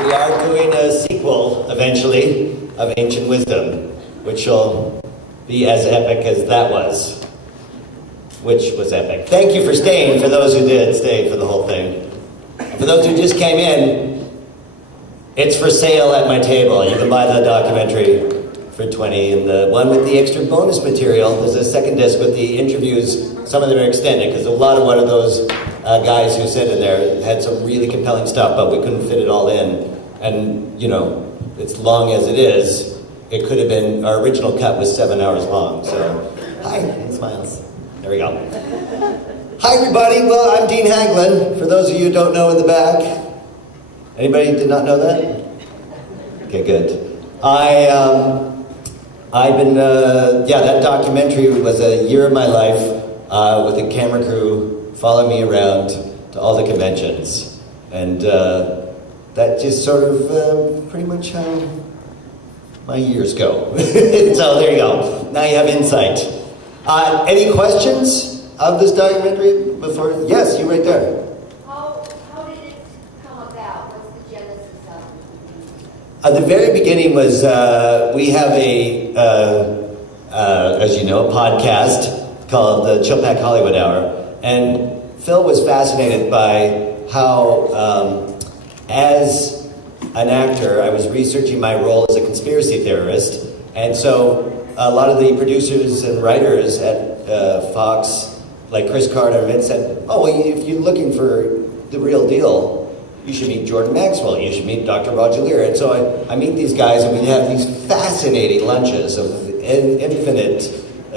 We are doing a sequel, eventually, of Ancient Wisdom, which will be as epic as that was. Which was epic. Thank you for staying, for those who did stay for the whole thing. For those who just came in, it's for sale at my table. You can buy the documentary for $20, and the one with the extra bonus material, there's a second disc with the interviews. Some of them are extended, because a lot of one of those guys who said in there had some really compelling stuff, but we couldn't fit it all in. And, you know, as long as it is, it could have been, our original cut was 7 hours long, so. Hi, smiles. There we go. Hi, everybody. Well, I'm Dean Haglund. For those of you who don't know in the back. Anybody did not know that? Okay, good. I've been, that documentary was a year of my life with a camera crew following me around to all the conventions. And that just sort of pretty much how my years go. So there you go. Now you have insight. Any questions of this documentary before? Yes, you right there. How did it come about? What's the genesis of it? The very beginning was we have a, as you know, a podcast called the Chill Pack Hollywood Hour, and Phil was fascinated by how, as an actor, I was researching my role as a conspiracy theorist, and so a lot of the producers and writers at Fox, like Chris Carter and Vince, said, oh, well, if you're looking for the real deal, you should meet Jordan Maxwell, you should meet Dr. Roger Lear. And so I meet these guys, and we have these fascinating lunches of infinite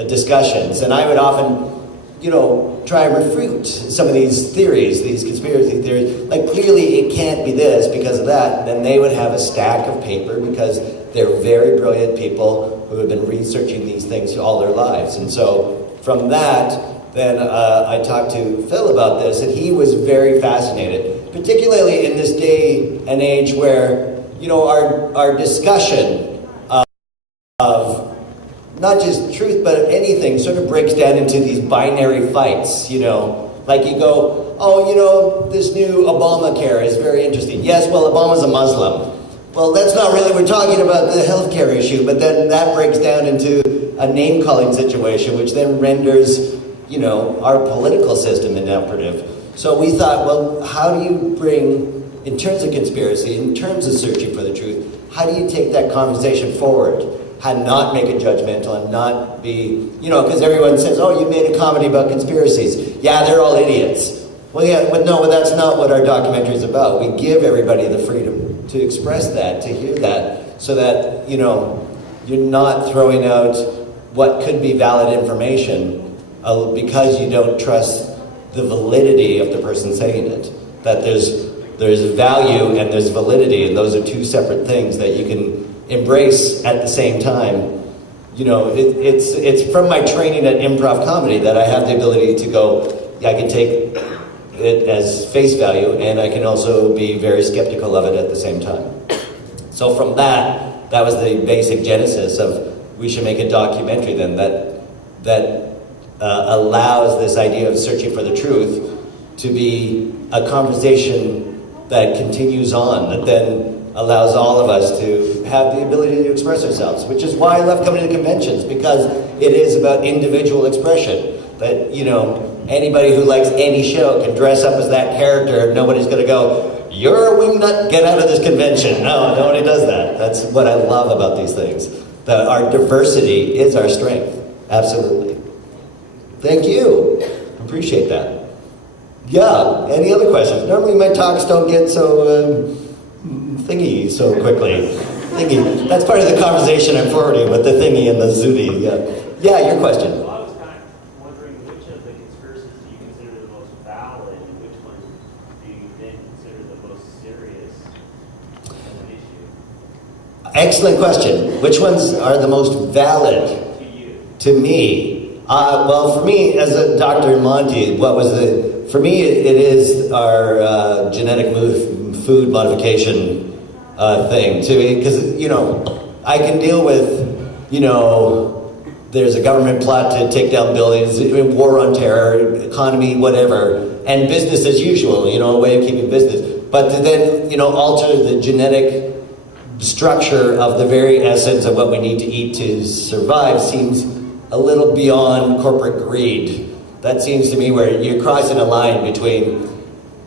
discussions, and I would often, you know, try and refute some of these theories, these conspiracy theories. Like, clearly it can't be this because of that. Then they would have a stack of paper because they're very brilliant people who have been researching these things all their lives. And so from that, then I talked to Phil about this, and he was very fascinated, particularly in this day and age where, you know, our discussion of not just truth, but anything sort of breaks down into these binary fights, you know. Like you go, oh, you know, this new Obamacare is very interesting. Yes, well, Obama's a Muslim. Well, that's not really, we're talking about the healthcare issue, but then that breaks down into a name-calling situation, which then renders, you know, our political system inoperative. So we thought, well, how do you bring, in terms of conspiracy, in terms of searching for the truth, how do you take that conversation forward? And not make it judgmental and not be, you know, because everyone says, oh, you made a comedy about conspiracies. Yeah, they're all idiots. Well, yeah, but no, that's not what our documentary is about. We give everybody the freedom to express that, to hear that, so that, you know, you're not throwing out what could be valid information because you don't trust the validity of the person saying it. That there's value and there's validity, and those are two separate things that you can embrace at the same time. You know, it's from my training at improv comedy that I have the ability to go, I can take it as face value, and I can also be very skeptical of it at the same time. So from that was the basic genesis of, we should make a documentary then that allows this idea of searching for the truth to be a conversation that continues on, that then allows all of us to have the ability to express ourselves, which is why I love coming to conventions, because it is about individual expression. That, you know, anybody who likes any show can dress up as that character. Nobody's going to go, you're a wingnut, get out of this convention. No, nobody does that. That's what I love about these things. That our diversity is our strength. Absolutely. Thank you. Appreciate that. Yeah, any other questions? Normally my talks don't get so thingy so quickly. Thingy. That's part of the conversation I'm forwarding with the thingy and the zooty. Yeah, your question. Well, I was kind of wondering, which of the conspiracies do you consider the most valid, and which ones do you then consider the most serious as an issue? Excellent question. Which ones are the most valid To you. to me? Well, for me, as a doctor in Monty, for me, it is our genetic food modification thing, because, you know, I can deal with, you know, there's a government plot to take down buildings, war on terror, economy, whatever, and business as usual, you know, a way of keeping business. But to then, alter the genetic structure of the very essence of what we need to eat to survive seems a little beyond corporate greed. That seems to me where you're crossing a line between,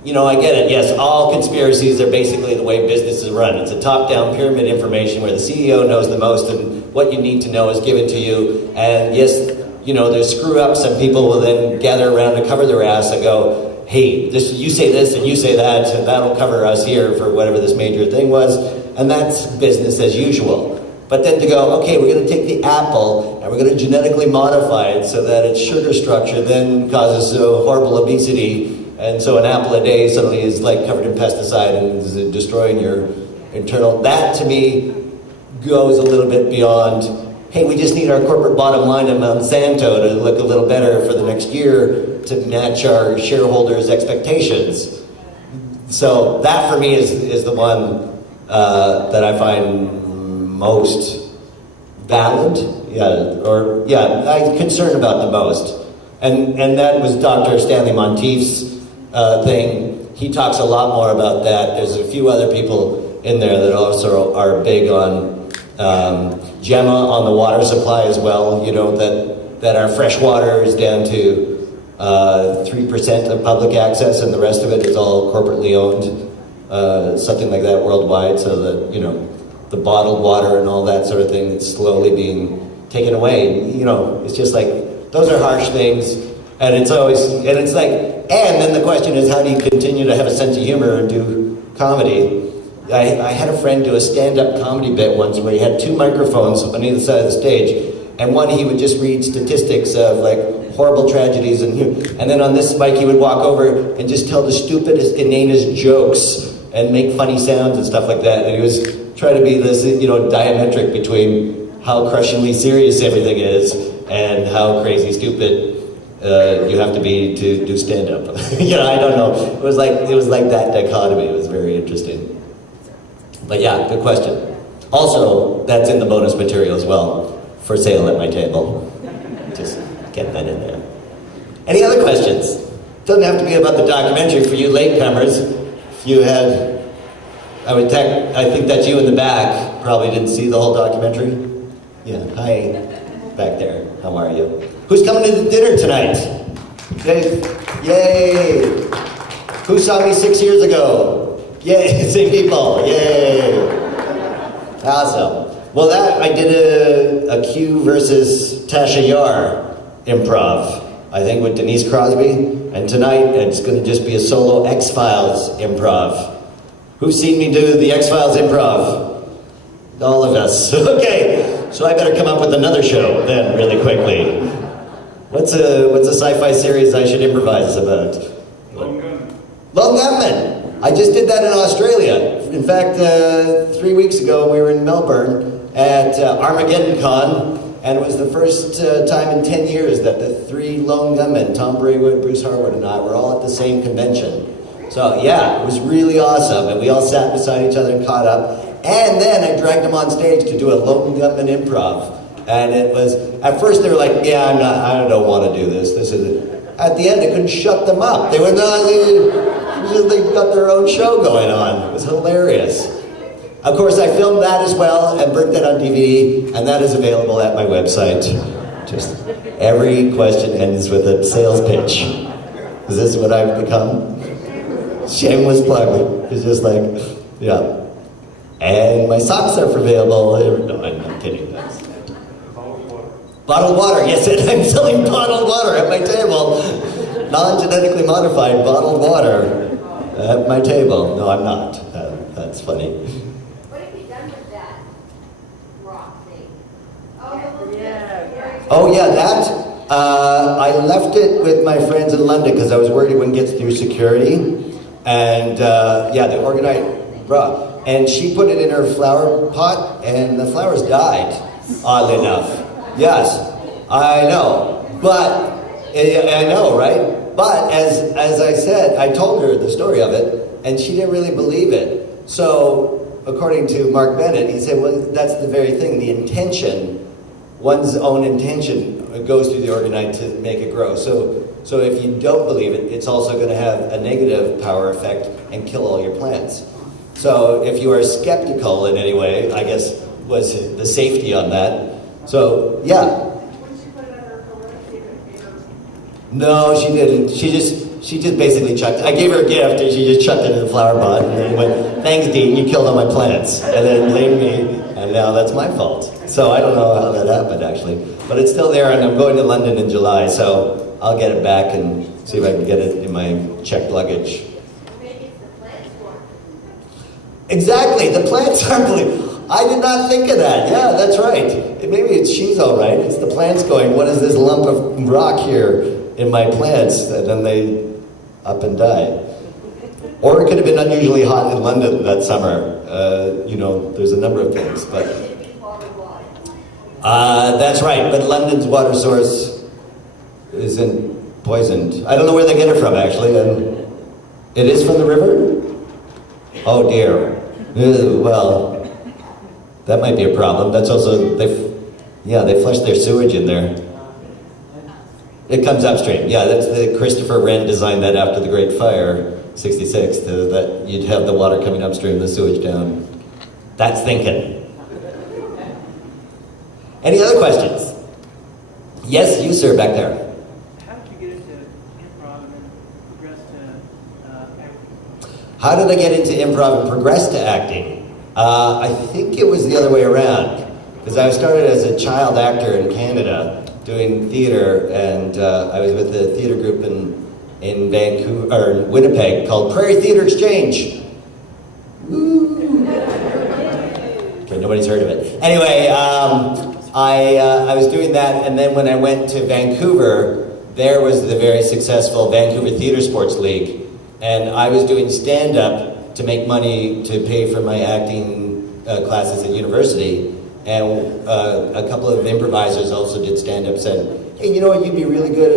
I get it, yes, all conspiracies are basically the way businesses run. It's a top-down pyramid information where the CEO knows the most and what you need to know is given to you. And yes, there's screw-ups and people will then gather around to cover their ass and go, hey, you say this and you say that, and that'll cover us here for whatever this major thing was. And that's business as usual. But then to go, okay, we're going to take the apple and we're going to genetically modify it so that its sugar structure then causes horrible obesity. And so an apple a day suddenly is like covered in pesticide and is destroying your internal. That to me goes a little bit beyond, hey, we just need our corporate bottom line at Monsanto to look a little better for the next year to match our shareholders' expectations. So that for me is the one that I find most valid, I'm concerned about the most. And that was Dr. Stanley Monteith's thing. He talks a lot more about that. There's a few other people in there that also are big on Gemma on the water supply as well, that our fresh water is down to 3% of public access and the rest of it is all corporately owned, something like that worldwide, so that, the bottled water and all that sort of thing is slowly being taken away. It's just like, those are harsh things, and it's like, and then the question is, how do you continue to have a sense of humor and do comedy? I had a friend do a stand-up comedy bit once where he had two microphones on either side of the stage, and one he would just read statistics of like horrible tragedies, and then on this mic he would walk over and just tell the stupidest, inanest jokes and make funny sounds and stuff like that. And he was trying to be this, diametric between how crushingly serious everything is and how crazy stupid you have to be to do stand-up. I don't know. It was like that dichotomy. It was very interesting. But yeah, good question. Also, that's in the bonus material as well, for sale at my table. Just get that in there. Any other questions? Doesn't have to be about the documentary for you latecomers. If you had, I think that's you in the back, probably didn't see the whole documentary. Yeah, hi, back there, how are you? Who's coming to the dinner tonight? Yay! Who saw me 6 years ago? Yay, same people, yay! Awesome. Well, I did a Q versus Tasha Yar improv, I think with Denise Crosby, and tonight it's going to just be a solo X-Files improv. Who's seen me do the X-Files improv? All of us. Okay, so I better come up with another show then, really quickly. What's a sci-fi series I should improvise about? Lone Gunman. Lone Gunman. I just did that in Australia. In fact, 3 weeks ago we were in Melbourne at Armageddon Con, and it was the first time in 10 years that the three lone gunmen, Tom Braywood, Bruce Harwood, and I, were all at the same convention. So yeah, it was really awesome, and we all sat beside each other and caught up. And then I dragged them on stage to do a lone gunman improv. And it was, at first they were like, yeah, I don't want to do this. This is. At the end, I couldn't shut them up. They were not, they got their own show going on. It was hilarious. Of course, I filmed that as well and burnt that on DVD, and that is available at my website. Just every question ends with a sales pitch. Is this what I've become? Shameless plug. It's just like, yeah. And my socks are available. No, I'm not kidding. Bottled water, yes, I'm selling bottled water at my table. Non-genetically modified bottled water at my table. No, I'm not. That's funny. What have you done with that rock thing? Oh yeah, that, I left it with my friends in London because I was worried it wouldn't get through security. And the organized rock. And she put it in her flower pot and the flowers died, oddly enough. Yes, I know, but, I know, right? But as I said, I told her the story of it, and she didn't really believe it. So, according to Mark Bennett, he said, well, that's the very thing, the intention, one's own intention goes through the orgonite to make it grow. So So if you don't believe it, it's also going to have a negative power effect and kill all your plants. So if you are skeptical in any way, I guess was the safety on that. So yeah. No, she didn't. She just basically chucked it. I gave her a gift and she just chucked it in the flower pot and then went, "Thanks, Dean, you killed all my plants." And then blamed me, and now that's my fault. So I don't know how that happened actually. But it's still there, and I'm going to London in July, so I'll get it back and see if I can get it in my checked luggage. Maybe it's the plants for Exactly, the plants aren't believing. I did not think of that. Yeah, that's right. Maybe she's all right. It's the plants going, "What is this lump of rock here in my plants?" And then they up and die. Or it could have been unusually hot in London that summer. There's a number of things, but that's right. But London's water source isn't poisoned. I don't know where they get it from, actually. And it is from the river? Oh dear. Well, that might be a problem. That's also they flush their sewage in there. It comes upstream. Yeah, that's the Christopher Wren designed that after the Great Fire, '66. That you'd have the water coming upstream, the sewage down. That's thinking. Any other questions? Yes, you sir, back there. How did you get into improv and then progress to acting? How did I get into improv and progress to acting? I think it was the other way around, because I started as a child actor in Canada doing theater, and I was with a theater group in Vancouver or Winnipeg called Prairie Theater Exchange. Woo. Okay, nobody's heard of it. Anyway, I was doing that, and then when I went to Vancouver, there was the very successful Vancouver Theater Sports League, and I was doing stand-up to make money to pay for my acting classes at university, and a couple of improvisers also did stand-up, said, "Hey, you know what, you'd be really good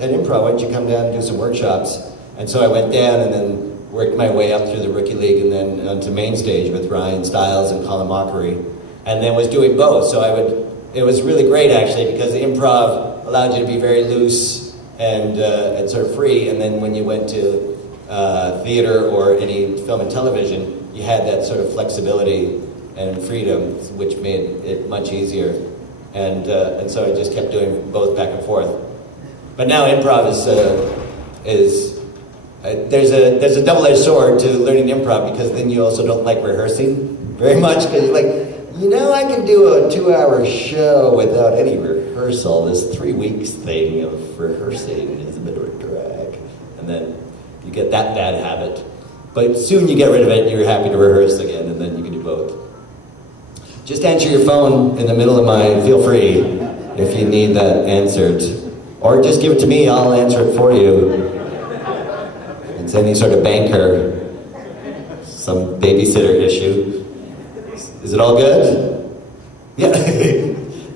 at improv, why don't you come down and do some workshops?" And so I went down and then worked my way up through the rookie league and then onto main stage with Ryan Stiles and Colin Mockery, and then was doing both. So it was really great actually, because improv allowed you to be very loose and sort of free, and then when you went to theater or any film and television, you had that sort of flexibility and freedom, which made it much easier. And so I just kept doing both back and forth. But now improv there's a double-edged sword to learning improv, because then you also don't like rehearsing very much, because you're like, I can do a 2-hour show without any rehearsal. This 3 weeks thing of rehearsing is a bit of a drag. And then you get that bad habit. But soon you get rid of it and you're happy to rehearse again, and then you can do both. Just answer your phone in the middle of mine, feel free, if you need that answered. Or just give it to me, I'll answer it for you. It's any sort of banker, some babysitter issue. Is it all good? Yeah.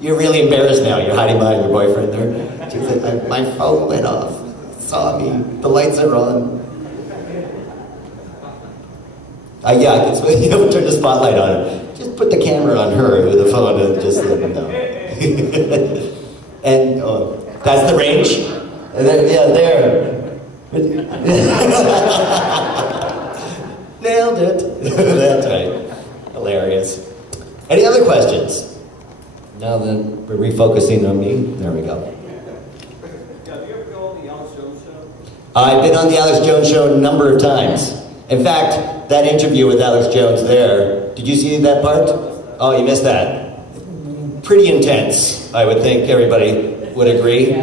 You're really embarrassed now. You're hiding behind your boyfriend there. She said, "My phone went off. Saw me. The lights are on." Yeah, I can turn the spotlight on her. Just put the camera on her with the phone and just let them know. And that's the range. And then, there. Nailed it. That's right. Hilarious. Any other questions? Now that we're refocusing on me, there we go. Have you ever been on the Alex Jones show? I've been on the Alex Jones show a number of times. In fact, that interview with Alex Jones there, did you see that part? Oh, you missed that. Pretty intense, I would think everybody would agree.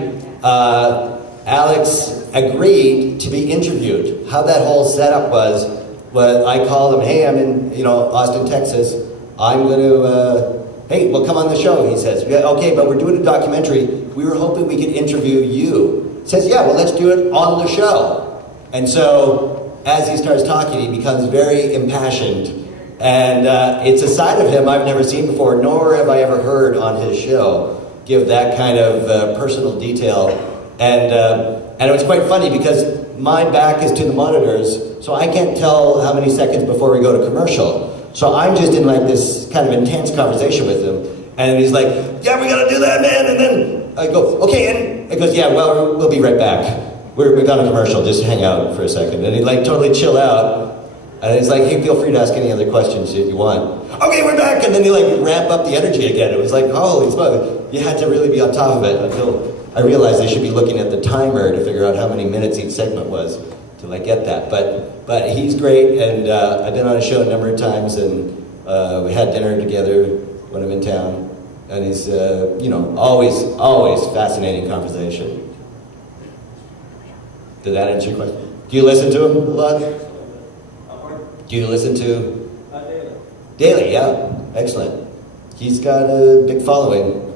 Alex agreed to be interviewed. How that whole setup was I called him, "Hey, I'm in Austin, Texas. I'm going to, hey, well, come on the show," he says. "Yeah, okay, but we're doing a documentary. We were hoping we could interview you." He says, "Yeah, well, let's do it on the show." And so as he starts talking, he becomes very impassioned. And it's a side of him I've never seen before, nor have I ever heard on his show give that kind of personal detail. And it was quite funny because my back is to the monitors, so I can't tell how many seconds before we go to commercial. So I'm just in like this kind of intense conversation with him. And he's like, "Yeah, we gotta do that, man." And then I go, okay, and it goes, yeah, well, we'll be right back. We've got a commercial, just hang out for a second. And he'd like totally chill out. And it's like, hey, feel free to ask any other questions if you want. Okay, we're back. And then he like ramp up the energy again. It was like, holy smoke. You had to really be on top of it until I realized I should be looking at the timer to figure out how many minutes each segment was to like get that. But he's great, and I've been on a show a number of times, and we had dinner together when I'm in town. And he's, always fascinating conversation. Did that answer your question? Do you listen to him a lot? Do you listen to? Daily. Daily, yeah. Excellent. He's got a big following.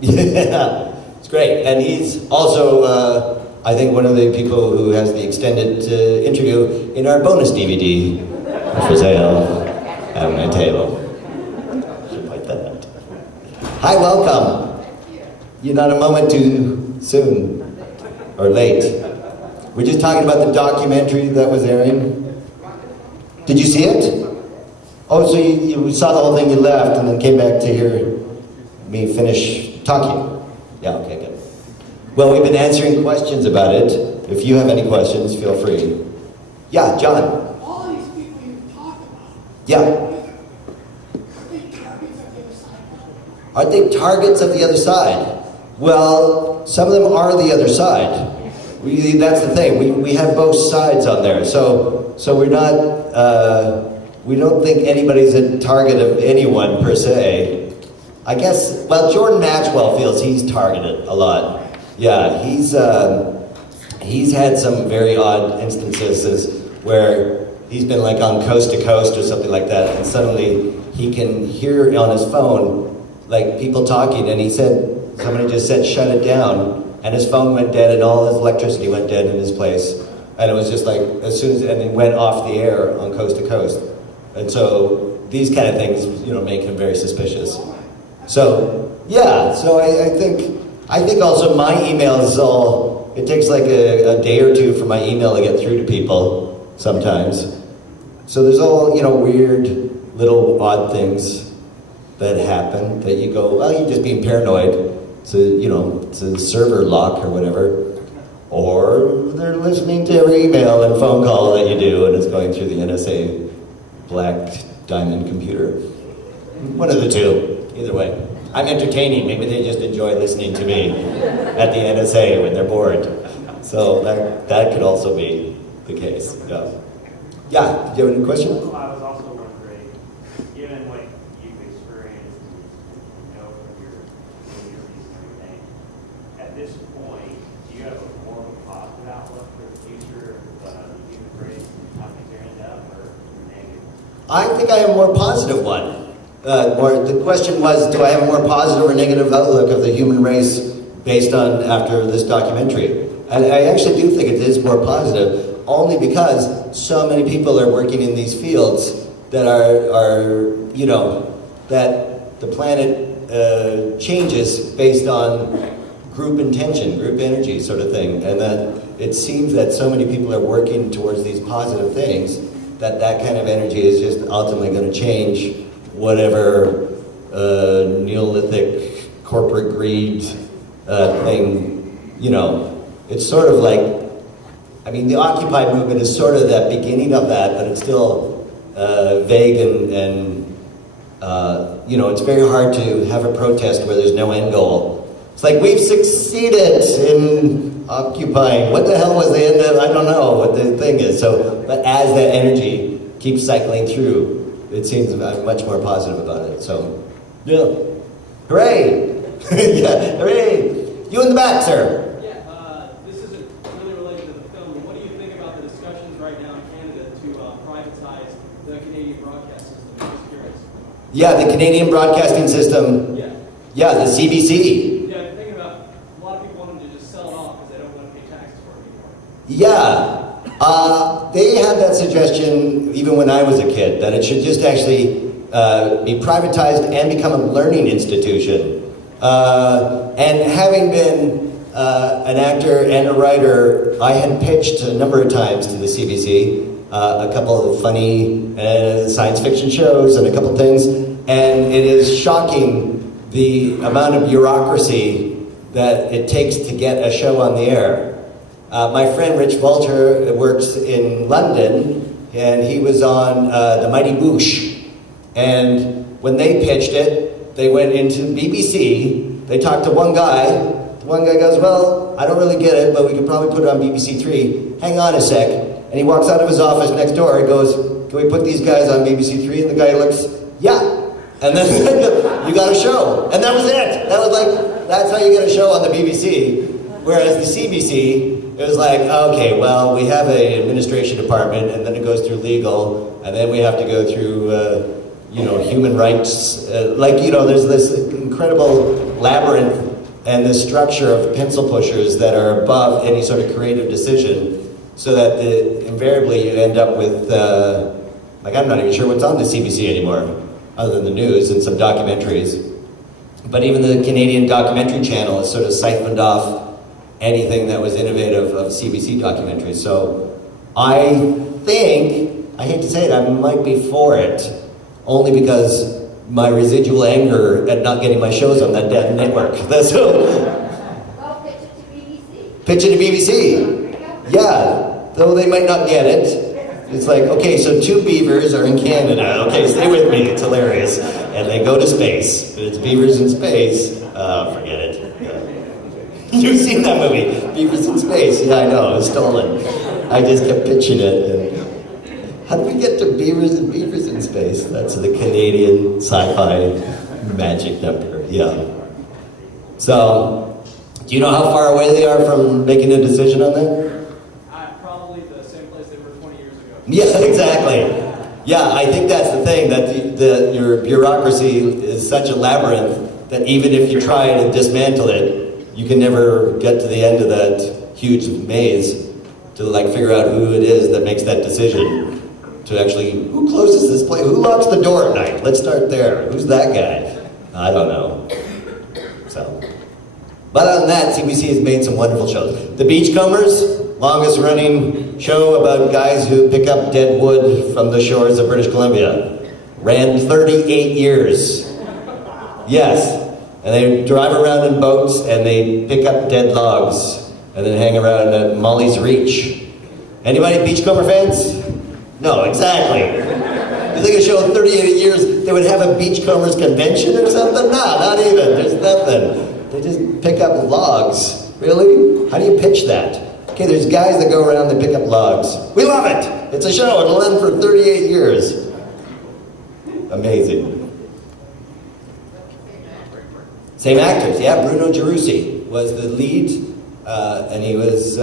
Yeah, it's great. And he's also, I think, one of the people who has the extended interview in our bonus DVD for sale at my table. Should point that out. Hi, welcome. You're not a moment too soon or late. We're just talking about the documentary that was airing. Did you see it? Oh, so you saw the whole thing, you left, and then came back to hear me finish talking. Yeah, okay, good. Well, we've been answering questions about it. If you have any questions, feel free. Yeah, John. All these people you talk about, Yeah. are they targets of the other side? Are they targets of the other side? Well, some of them are the other side. That's the thing. We have both sides on there. So we're not. We don't think anybody's a target of anyone per se. I guess. Well, Jordan Maxwell feels he's targeted a lot. Yeah, he's had some very odd instances where he's been like on coast to coast or something like that, and suddenly he can hear on his phone like people talking, and he said somebody just said shut it down, and his phone went dead and all his electricity went dead in his place, and it was just like as soon as and it went off the air on coast to coast, and so these kind of things make him very suspicious. So yeah, so I think also my email is all, it takes like a day or two for my email to get through to people sometimes. So there's all, weird little odd things that happen that you go, well, you're just being paranoid. It's a server lock or whatever. Or they're listening to every email and phone call that you do and it's going through the NSA Black Diamond computer. One of the two, either way. I'm entertaining. Maybe they just enjoy listening to me at the NSA when they're bored. So that could also be the case. Yeah. Did you have any question? Well, I was also wondering, given what you've experienced, from your interviews and everything, at this point, do you have a more of a positive outlook for the future of the human race and how things are end up, or negative? I think I have a more positive one. The question was, do I have a more positive or negative outlook of the human race based on after this documentary? And I actually do think it is more positive, only because so many people are working in these fields that are that the planet changes based on group intention, group energy sort of thing, and that it seems that so many people are working towards these positive things that kind of energy is just ultimately going to change whatever Neolithic corporate greed thing, it's sort of like, the Occupy movement is sort of that beginning of that, but it's still vague and it's very hard to have a protest where there's no end goal. It's like, we've succeeded in occupying. What the hell was the end of, I don't know what the thing is. So, but as that energy keeps cycling through, it seems I'm much more positive about it. So, yeah. Hooray! Yeah, hooray! You in the back, sir. Yeah, this isn't really related to the film, but what do you think about the discussions right now in Canada to privatize the Canadian broadcast system? I'm just curious. Yeah, the Canadian Broadcasting System. Yeah. Yeah, the CBC. Yeah, I'm thinking about a lot of people wanting to just sell it off because they don't want to pay taxes for it anymore. Yeah. They had that suggestion even when I was a kid, that it should just actually be privatized and become a learning institution. And having been an actor and a writer, I had pitched a number of times to the CBC, a couple of funny science fiction shows and a couple things, and it is shocking the amount of bureaucracy that it takes to get a show on the air. My friend Rich Walter works in London, and he was on The Mighty Boosh. And when they pitched it, they went into BBC, they talked to one guy, the one guy goes, well, I don't really get it, but we could probably put it on BBC Three. Hang on a sec. And he walks out of his office next door and goes, can we put these guys on BBC Three? And the guy looks, yeah. And then you got a show. And that was it. That was like, that's how you get a show on the BBC. Whereas the CBC, it was like, okay, well, we have an administration department, and then it goes through legal, and then we have to go through, human rights. There's this incredible labyrinth and this structure of pencil pushers that are above any sort of creative decision, so that invariably you end up with, I'm not even sure what's on the CBC anymore, other than the news and some documentaries. But even the Canadian documentary channel has sort of siphoned off anything that was innovative of CBC documentaries. So I think, I hate to say it, I might be for it, only because my residual anger at not getting my shows on that damn network. That's Well, pitch it to BBC. Pitch it to BBC. Yeah, though they might not get it. It's like, okay, so two beavers are in Canada. Okay, stay with me, it's hilarious. And they go to space. It's beavers in space. Forget it. Yeah. You've seen that movie, Beavers in Space. Yeah, I know, it was stolen. I just kept pitching it. And how did we get to Beavers in Space? That's the Canadian sci-fi magic number, yeah. So, do you know how far away they are from making a decision on that? Probably the same place they were 20 years ago. Yeah, exactly. Yeah, I think that's the thing, that your bureaucracy is such a labyrinth that even if you try to dismantle it, you can never get to the end of that huge maze to figure out who it is that makes that decision. To actually, who closes this place? Who locks the door at night? Let's start there. Who's that guy? I don't know. So, but other than that, CBC has made some wonderful shows. The Beachcombers, longest running show about guys who pick up dead wood from the shores of British Columbia. Ran 38 years. Yes. And they drive around in boats and they pick up dead logs and then hang around at Molly's Reach. Anybody Beachcomber fans? No, exactly. You think a show of 38 years, they would have a Beachcombers convention or something? No, not even. There's nothing. They just pick up logs. Really? How do you pitch that? Okay, there's guys that go around, they pick up logs. We love it! It's a show, it'll end for 38 years. Amazing. Same actors, yeah. Bruno Gerussi was the lead, and he was,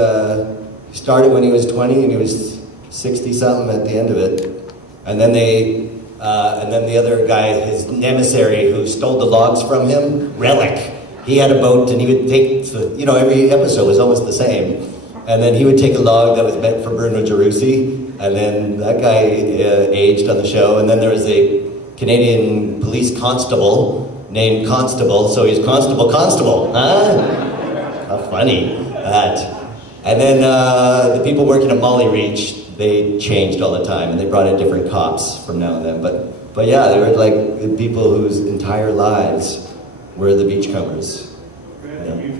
started when he was 20 and he was 60-something at the end of it. And then the other guy, his emissary who stole the logs from him, Relic, he had a boat and he would take, every episode was almost the same. And then he would take a log that was meant for Bruno Gerussi, and then that guy aged on the show. And then there was a Canadian police constable named Constable, so he's Constable, huh? How funny, that. And then the people working at Molly Reach, they changed all the time, and they brought in different cops from now and then. But yeah, they were like the people whose entire lives were the Beachcombers. Yeah.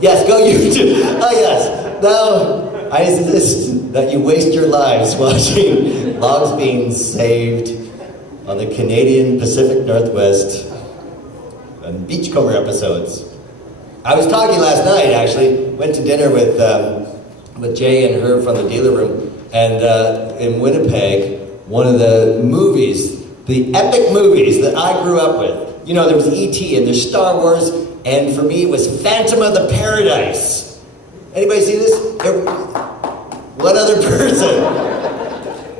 Yes, go YouTube. Oh yes. Now, I insist that you waste your lives watching logs being saved on the Canadian Pacific Northwest and Beachcomber episodes. I was talking last night, actually. Went to dinner with Jay and her from the dealer room, and in Winnipeg, one of the movies, the epic movies that I grew up with. There was E.T. and there's Star Wars, and for me it was Phantom of the Paradise. Anybody see this? One other person.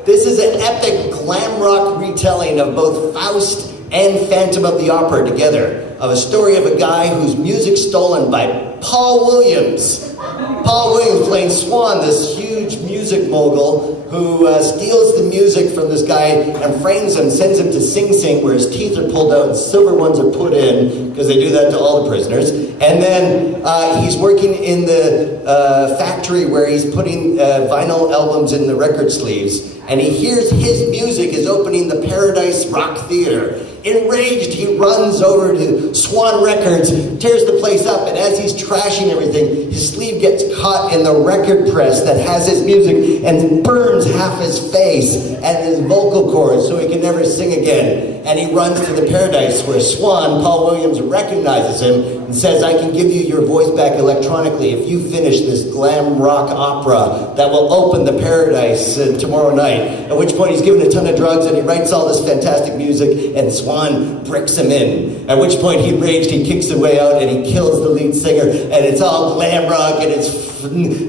This is an epic glam rock retelling of both Faust and Phantom of the Opera together, of a story of a guy whose music's stolen by Paul Williams. Paul Williams playing Swan, this huge music mogul who steals the music from this guy and frames him, sends him to Sing Sing where his teeth are pulled out and silver ones are put in, because they do that to all the prisoners. And then he's working in the factory where he's putting vinyl albums in the record sleeves, and he hears his music is opening the Paradise Rock Theater. Enraged, he runs over to Swan Records, tears the place up, and as he's trashing everything, his sleeve gets caught in the record press that has his music and burns half his face and his vocal cords so he can never sing again. And he runs to the Paradise where Swan, Paul Williams, recognizes him and says, I can give you your voice back electronically if you finish this glam rock opera that will open the Paradise tomorrow night. At which point he's given a ton of drugs and he writes all this fantastic music and Swan bricks him in. At which point he raged, he kicks his way out and he kills the lead singer and it's all glam rock and it's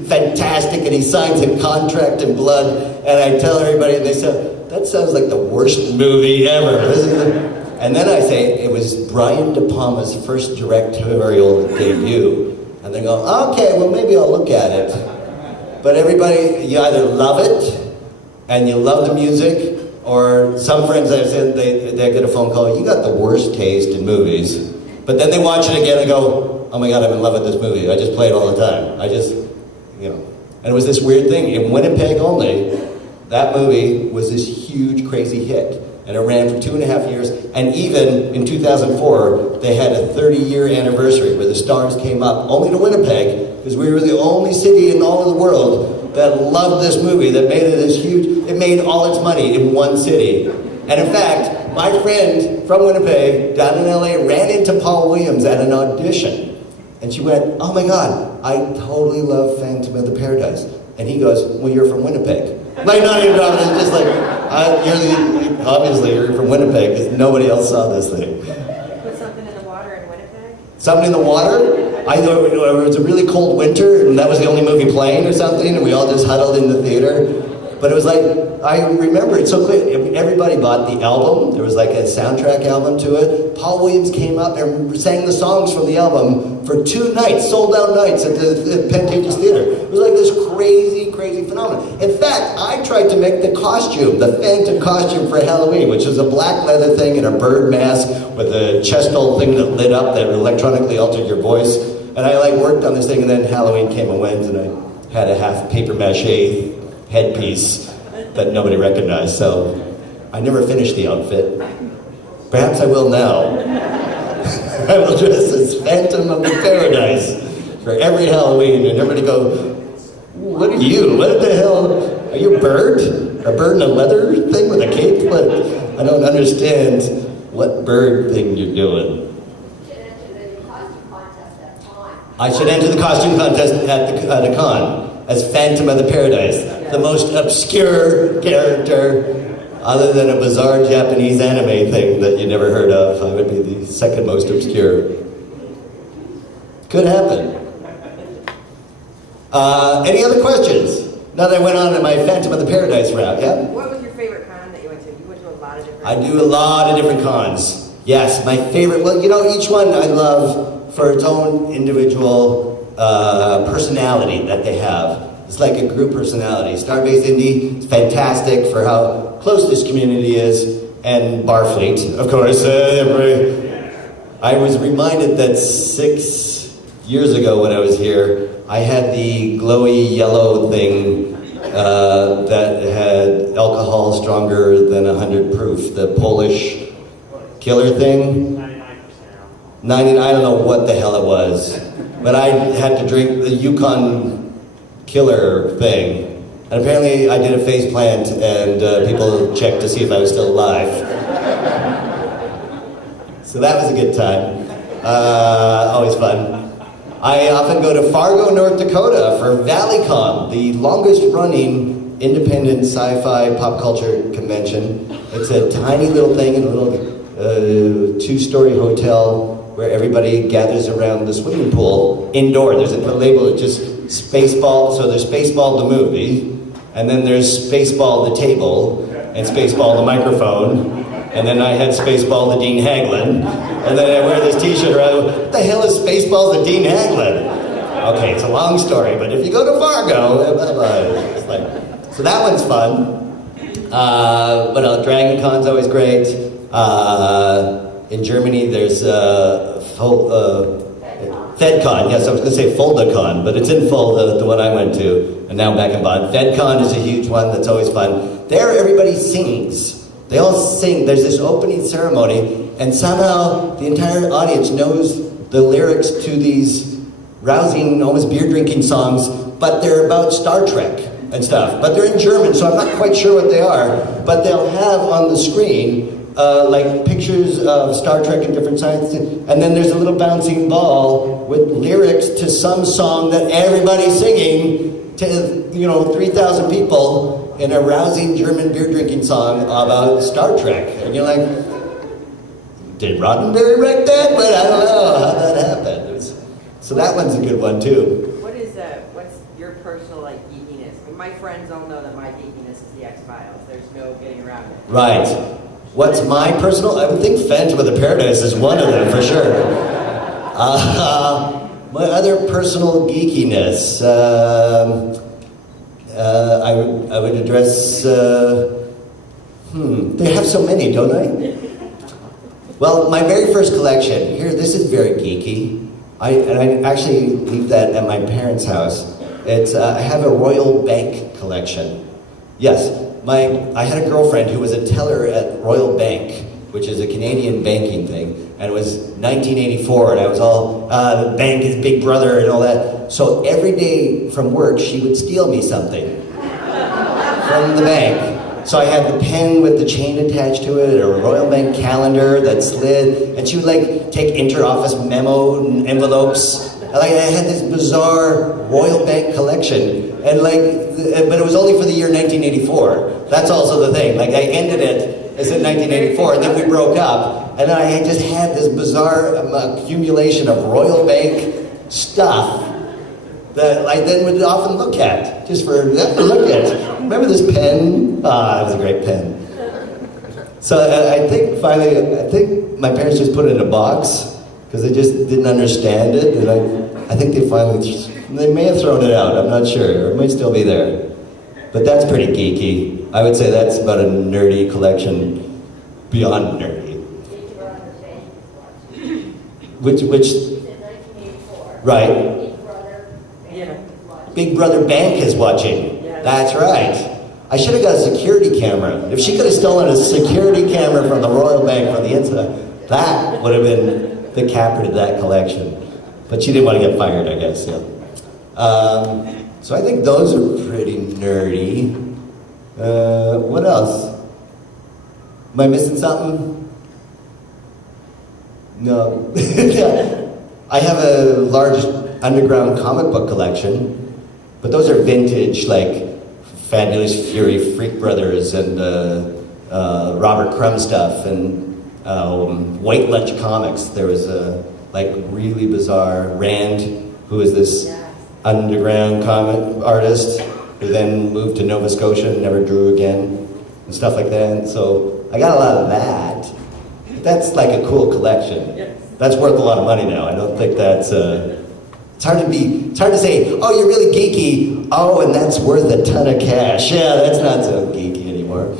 fantastic and he signs a contract in blood. And I tell everybody and they say, that sounds like the worst movie ever. And then I say, it was Brian De Palma's first directorial debut. And they go, okay, well maybe I'll look at it. But everybody, you either love it, and you love the music, or some friends I've said, they get a phone call, you got the worst taste in movies. But then they watch it again and go, oh my God, I'm in love with this movie. I just play it all the time. And it was this weird thing. In Winnipeg only, that movie was this huge, crazy hit. And it ran for 2.5 years. And even in 2004, they had a 30-year anniversary where the stars came up only to Winnipeg, because we were the only city in all of the world that loved this movie, that made it this huge. It made all its money in one city. And in fact, my friend from Winnipeg down in LA ran into Paul Williams at an audition. And she went, oh my God, I totally love Phantom of the Paradise. And he goes, well, you're from Winnipeg. Like, not even, it's just like, obviously you're from Winnipeg, because nobody else saw this thing. Put something in the water in Winnipeg? Something in the water? I thought it was a really cold winter, and that was the only movie playing or something, and we all just huddled in the theater. But it was like, I remember it so clear. Everybody bought the album. There was like a soundtrack album to it. Paul Williams came up and sang the songs from the album for 2 nights, sold out nights at the Pantages Theater. It was like this crazy, crazy phenomenon. In fact, I tried to make the costume, the Phantom costume for Halloween, which is a black leather thing and a bird mask with a chest hole thing that lit up that electronically altered your voice. And I worked on this thing, and then Halloween came and went, and I had a half paper mache headpiece that nobody recognized, so I never finished the outfit. Perhaps I will now. I will dress as Phantom of the Paradise for every Halloween, and everybody go, look at you, what the hell, are you a bird? A bird in a leather thing with a cape? What? I don't understand what bird thing you're doing. I should enter the costume contest at a con as Phantom of the Paradise, the most obscure character, other than a bizarre Japanese anime thing that you never heard of. I would be the second most obscure. Could happen. Any other questions? Now that I went on in my Phantom of the Paradise route, yeah? What was your favorite con that you went to? You went to a lot of different... I do a lot of different cons. Yes, my favorite, well, each one I love for its own individual personality that they have. It's like a group personality. Starbase Indy is fantastic for how close this community is, and Barfleet, of course. I was reminded that 6 years ago when I was here, I had the glowy yellow thing that had alcohol stronger than 100 proof, the Polish killer thing. 99, I don't know what the hell it was, but I had to drink the Yukon killer thing. And apparently I did a face plant and people checked to see if I was still alive. So that was a good time. Always fun. I often go to Fargo, North Dakota for ValleyCon, the longest running independent sci-fi pop culture convention. It's a tiny little thing in a little 2-story hotel where everybody gathers around the swimming pool indoor. There's a label that just Spaceball, so there's Spaceball the movie, and then there's Spaceball the table, and Spaceball the microphone, and then I had Spaceball the Dean Haglund, and then I wear this t-shirt around, what the hell is Spaceball the Dean Haglund? Okay, it's a long story, but if you go to Fargo, blah, blah, it's like, so that one's fun. But Dragon Con's always great. In Germany, there's FedCon, yes, I was going to say FoldaCon, but it's in Fulda, the one I went to, and now I'm back in Bonn. FedCon is a huge one that's always fun. There, everybody sings. They all sing. There's this opening ceremony, and somehow the entire audience knows the lyrics to these rousing, almost beer-drinking songs, but they're about Star Trek and stuff. But they're in German, so I'm not quite sure what they are. But they'll have on the screen like pictures of Star Trek and different science, and then there's a little bouncing ball with lyrics to some song that everybody's singing to, 3,000 people in a rousing German beer drinking song about Star Trek. And you're like, did Roddenberry write that? But I don't know how that happened. So that one's a good one too. What's your personal geekiness? I mean, my friends all know that my geekiness is the X-Files. There's no getting around it. Right. What's my personal? I would think Phantom of the Paradise is one of them for sure. My other personal geekiness, I would address. They have so many, don't I? Well, my very first collection here. This is very geeky. I actually leave that at my parents' house. It's I have a Royal Bank collection. Yes. I had a girlfriend who was a teller at Royal Bank, which is a Canadian banking thing, and it was 1984, and I was all, the bank is Big Brother and all that. So every day from work, she would steal me something from the bank. So I had the pen with the chain attached to it, a Royal Bank calendar that slid, and she would take inter-office memo envelopes. I had this bizarre Royal Bank collection, and but it was only for the year 1984. That's also the thing. I ended it as in 1984, and then we broke up, and I just had this bizarre accumulation of Royal Bank stuff that I then would often look at, just for look at. Remember this pen? That was a great pen. So I think my parents just put it in a box, because they just didn't understand it, and I think they may have thrown it out, I'm not sure, or it might still be there. But that's pretty geeky. I would say that's about a nerdy collection, beyond nerdy. Which? Right. Big Brother Bank is watching. That's right. I should have got a security camera. If she could have stolen a security camera from the Royal Bank from the inside, that would have been the capper to that collection. But she didn't want to get fired, I guess, yeah. So I think those are pretty nerdy. What else? Am I missing something? No. I have a large underground comic book collection, but those are vintage, Fabulous Fury, Freak Brothers, and Robert Crumb stuff, and White Lunch Comics. There was a really bizarre Rand, who is this underground comic artist, who then moved to Nova Scotia and never drew again, and stuff like that. And so I got a lot of that. That's a cool collection. That's worth a lot of money now. I don't think that's. It's hard to say, oh, you're really geeky. Oh, and that's worth a ton of cash. Yeah, that's not so geeky anymore.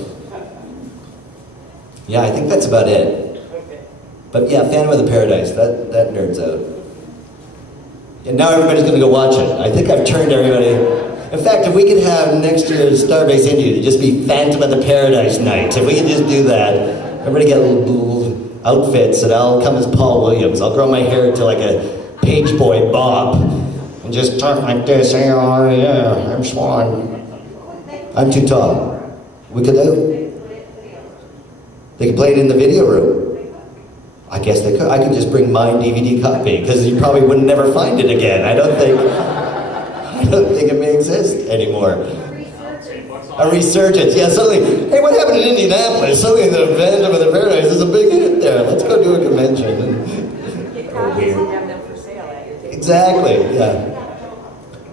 Yeah, I think that's about it. But yeah, Phantom of the Paradise, that nerds out. And now everybody's going to go watch it. I think I've turned everybody. In fact, if we could have next year's Starbase Indy to just be Phantom of the Paradise night, if we could just do that, everybody get little outfits, and I'll come as Paul Williams. I'll grow my hair to a page boy bob, and just talk like this. Hey, oh yeah, I'm Swan. I'm too tall. We could do. They could play it in the video room. I guess they could. I could just bring my DVD copy, because you probably would never find it again. I don't think it may exist anymore. A resurgence. Yeah, suddenly, hey, what happened in Indianapolis? Suddenly the Phantom of the Paradise is a big hit there. Let's go do a convention. Get copies and have them for sale at your table. Exactly, yeah.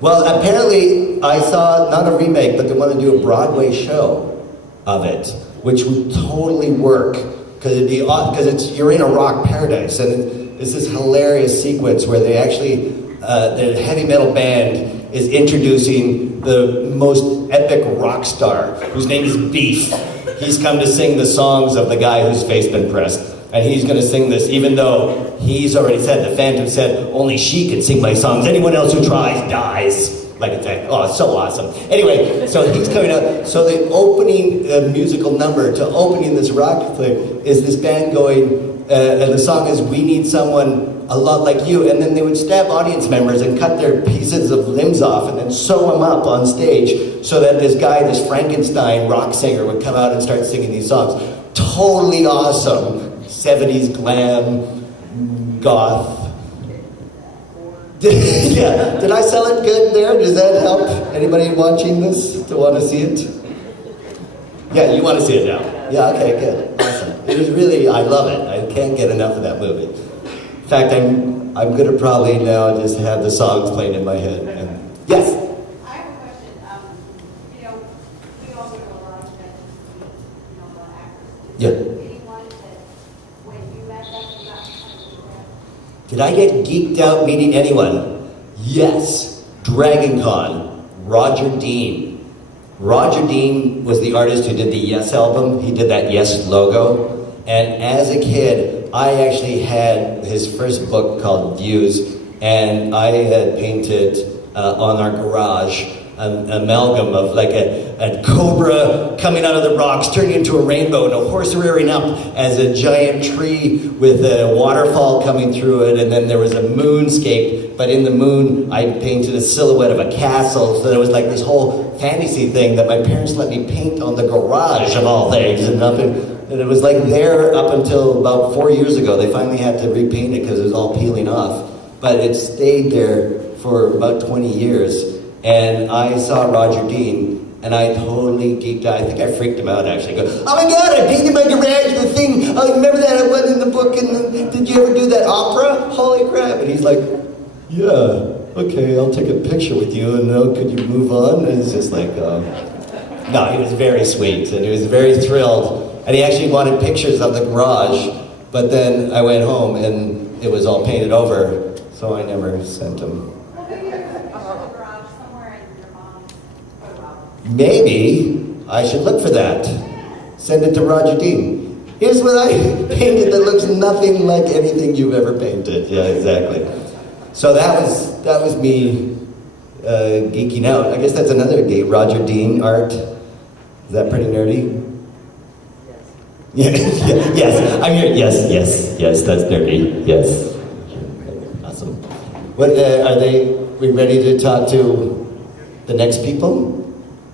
Well, apparently I saw, not a remake, but they want to do a Broadway show of it, which would totally work, because you're in a rock paradise, and it's this hilarious sequence where they actually, the heavy metal band is introducing the most epic rock star, whose name is Beef. He's come to sing the songs of the guy whose face been pressed. And he's going to sing this, even though he's already said, the Phantom said, only she can sing my songs. Anyone else who tries dies. like it's like, oh, it's so awesome. Anyway, so he's coming out. So the opening musical number to opening this rock clip is this band going, and the song is "We Need Someone a Lot Like You," and then they would stab audience members and cut their pieces of limbs off and then sew them up on stage so that this guy, this Frankenstein rock singer, would come out and start singing these songs. Totally awesome. 70s glam, goth. Yeah, did I sell it good there? Does that help? Anybody watching this to want to see it? Yeah, you want to see it now. Yeah, okay, good. Awesome. It was really, I love it. I can't get enough of that movie. In fact, I'm going to probably now just have the songs playing in my head. And, yes? I have a question. You know, we all go to a lot of events, you know, a lot of actors. Yeah. Anyone that, when you met them, you got to kind of Did I get geeked out meeting anyone? Yes. Dragon Con. Roger Dean. Roger Dean was the artist who did the Yes album. He did that Yes logo. And as a kid, I actually had his first book called Views, and I had painted on our garage an amalgam of like a cobra coming out of the rocks, turning into a rainbow, and a horse rearing up as a giant tree with a waterfall coming through it, and then there was a moonscape, but in the moon I painted a silhouette of a castle, so there was like this whole fantasy thing that my parents let me paint on the garage of all things, and it was like there up until about 4 years ago. They finally had to repaint it because it was all peeling off, but it stayed there for about 20 years. And I saw Roger Dean, and I totally geeked out. I think I freaked him out, actually. I go, oh my God, I painted my garage, the thing. Oh, remember that? I went in the book, and did you ever do that opera? Holy crap. And he's like, yeah, okay, I'll take a picture with you, and could you move on? And it's just like, no, he was very sweet, and he was very thrilled. And he actually wanted pictures of the garage, but then I went home, and it was all painted over, so I never sent him. Maybe I should look for that. Send it to Roger Dean. Here's what I painted that looks nothing like anything you've ever painted. Yeah, exactly. So that was me geeking out. I guess that's another geek. Roger Dean art. Is that pretty nerdy? Yes. Yes. I'm here. Yes. That's nerdy. Yes. Awesome. What we ready to talk to the next people?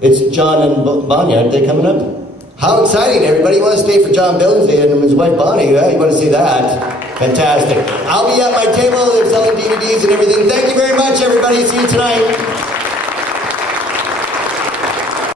It's John and Bonnie, aren't they coming up? How exciting, everybody. You want to stay for John Billingsley and his wife Bonnie? Yeah, you want to see that? Fantastic. I'll be at my table. They're selling DVDs and everything. Thank you very much, everybody. See you tonight.